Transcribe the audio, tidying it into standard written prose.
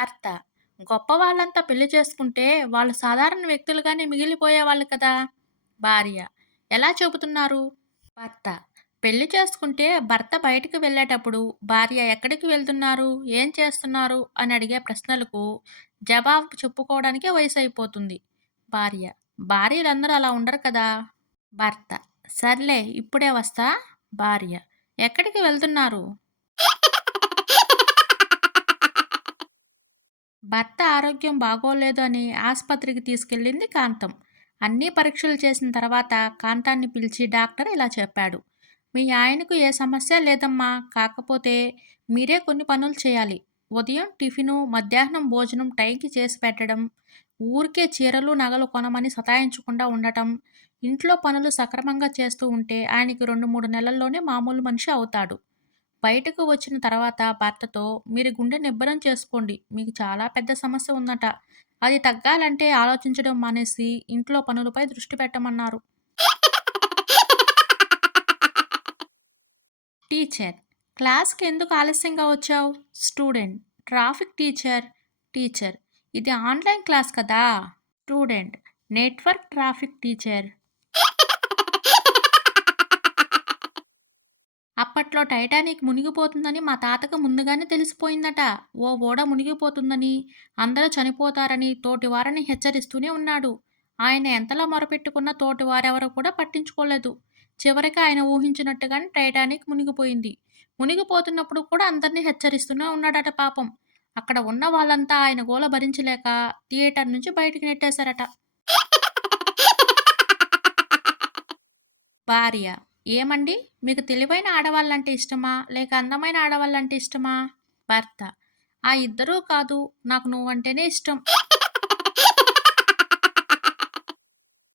భర్త. గొప్ప వాళ్ళంతా పెళ్లి చేసుకుంటే వాళ్ళు సాధారణ వ్యక్తులుగానే మిగిలిపోయేవాళ్ళు కదా! భార్య. ఎలా చెబుతున్నారు? భర్త. పెళ్లి చేసుకుంటే భర్త బయటికి వెళ్ళేటప్పుడు భార్య ఎక్కడికి వెళ్తున్నారు? ఏం చేస్తున్నారు? అని అడిగే ప్రశ్నలకు జవాబు చెప్పుకోవడానికే వయసైపోతుంది. భార్య. భార్యలందరూ అలా ఉండరు కదా! భర్త. సర్లే ఇప్పుడే వస్తా. భార్య. ఎక్కడికి వెళ్తున్నారు? భర్త ఆరోగ్యం బాగోలేదు అని ఆస్పత్రికి తీసుకెళ్ళింది కాంతం. అన్నీ పరీక్షలు చేసిన తర్వాత కాంతాన్ని పిలిచి డాక్టర్ ఇలా చెప్పాడు. మీ ఆయనకు ఏ సమస్య లేదమ్మా, కాకపోతే మీరే కొన్ని పనులు చేయాలి. ఉదయం టిఫిను, మధ్యాహ్నం భోజనం టైంకి చేసి పెట్టడం, ఊరికే చీరలు నగలు కొనమని సతాయించకుండా ఉండటం, ఇంట్లో పనులు సక్రమంగా చేస్తూ ఉంటే ఆయనకి 2-3 నెలల్లోనే మామూలు మనిషి అవుతాడు. బయటకు వచ్చిన తర్వాత భర్తతో మీరు గుండె నిబ్బరం చేసుకోండి. మీకు చాలా పెద్ద సమస్య ఉందట. అది తగ్గాలంటే ఆలోచించడం మానేసి ఇంట్లో పనులపై దృష్టి పెట్టమన్నారు. టీచర్. క్లాస్‌కి ఎందుకు ఆలస్యంగా వచ్చావు? స్టూడెంట్. Traffic teacher. టీచర్. ఇది ఆన్‌లైన్ క్లాస్ కదా! స్టూడెంట్. Network traffic teacher. అప్పట్లో టైటానిక్ మునిగిపోతుందని మా తాతకు ముందుగానే తెలిసిపోయిందట. ఓ ఓడ మునిగిపోతుందని, అందరూ చనిపోతారని తోటివారిని హెచ్చరిస్తూనే ఉన్నాడు. ఆయన ఎంతలా మొరపెట్టుకున్నా తోటివారెవరూ కూడా పట్టించుకోలేదు. చివరికి ఆయన ఊహించినట్టుగానే టైటానిక్ మునిగిపోయింది. మునిగిపోతున్నప్పుడు కూడా అందరినీ హెచ్చరిస్తూనే ఉన్నాడట పాపం. అక్కడ ఉన్న వాళ్ళంతా ఆయన గోల భరించలేక థియేటర్ నుంచి బయటికి నెట్టేశారట. భార్య. ఏమండి? మీకు తెలివైన ఆడవాళ్ళంటే ఇష్టమా? లేక అందమైన ఆడవాళ్ళంటే ఇష్టమా? భర్త. ఆ ఇద్దరూ కాదు. నాకు నువ్వంటేనే ఇష్టం.